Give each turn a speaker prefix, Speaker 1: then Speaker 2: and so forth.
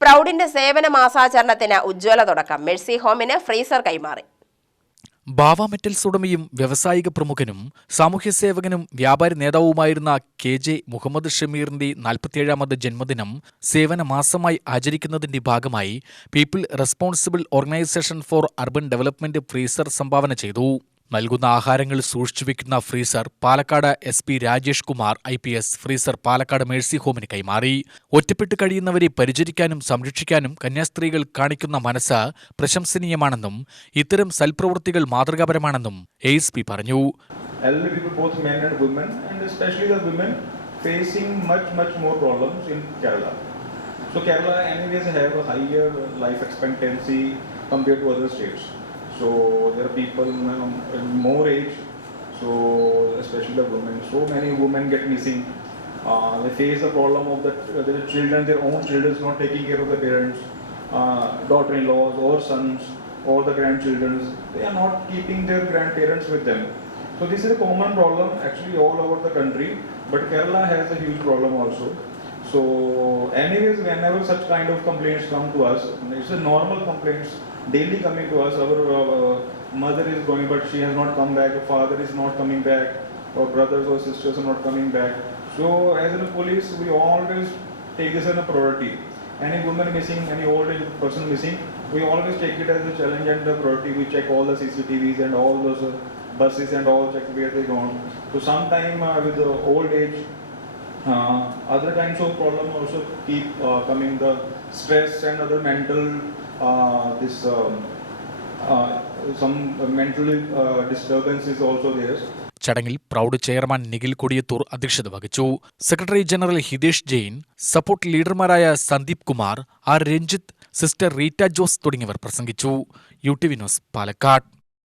Speaker 1: പ്രൗഢിന്റെ സേവന മാസാചരണത്തിന് ഉജ്ജ്വല തുടക്കം. Mercy ഹോമിന് freezer കൈമാറി.
Speaker 2: ബാവ മെറ്റൽസ് ഉടമയും വ്യവസായിക പ്രമുഖനും സാമൂഹ്യ സേവകനും വ്യാപാരി നേതാവുമായിരുന്ന കെ ജെ മുഹമ്മദ് ഷമീറിന്റെ നാൽപ്പത്തിയേഴാമത് ജന്മദിനം സേവന മാസമായി ആചരിക്കുന്നതിന്റെ ഭാഗമായി people responsible organisation for urban development freezer സംഭാവന ചെയ്തു. നൽകുന്ന ആഹാരങ്ങൾ സൂക്ഷിച്ചു വെക്കുന്ന freezer Palakkad S P Rajesh Kumar I P S freezer Palakkad mercy ഹോമിന് കൈമാറി. ഒറ്റപ്പെട്ട് കഴിയുന്നവരെ പരിചരിക്കാനും സംരക്ഷിക്കാനും കന്യാസ്ത്രീകൾ കാണിക്കുന്ന മനസ്സ് പ്രശംസനീയമാണെന്നും ഇത്തരം സൽപ്രവൃത്തികൾ മാതൃകാപരമാണെന്നും എസ് പി പറഞ്ഞു.
Speaker 3: Compared to other states. So there are people in more age, so especially the women. So many women get missing. Uh, they face the problem of that uh, their children, their own children, not taking care of the parents, uh, daughter-in-laws or sons or the grandchildren. They are not keeping their grandparents with them. So this is a common problem actually all over the country, but Kerala has a huge problem also. So anyways, whenever such kind of complaints come to us, it's a normal complaints daily coming to us. Our uh, mother is going, but she has not come back. Her father is not coming back. Or brothers or sisters are not coming back. So as a police, we always take this as a priority. Any woman missing, any old age person missing, we always take it as a challenge and a priority. We check all the CCTVs and all those uh, buses and all check where they gone. So sometime uh, with the old age, uh, other kinds of problem also keep uh, coming. The stress and other mental uh, this um, uh, some mental uh, disturbance is also there.
Speaker 2: ചടങ്ങിൽ PROUD chairman Nikhil Kodiyathur അധ്യക്ഷത വഹിച്ചു secretary general Hitesh Jain support ലീഡർമാരായ Sandeep Kumar R Ranjith sister Rita Jose തുടങ്ങിയവർ പ്രസംഗിച്ചു U T V news Palakkad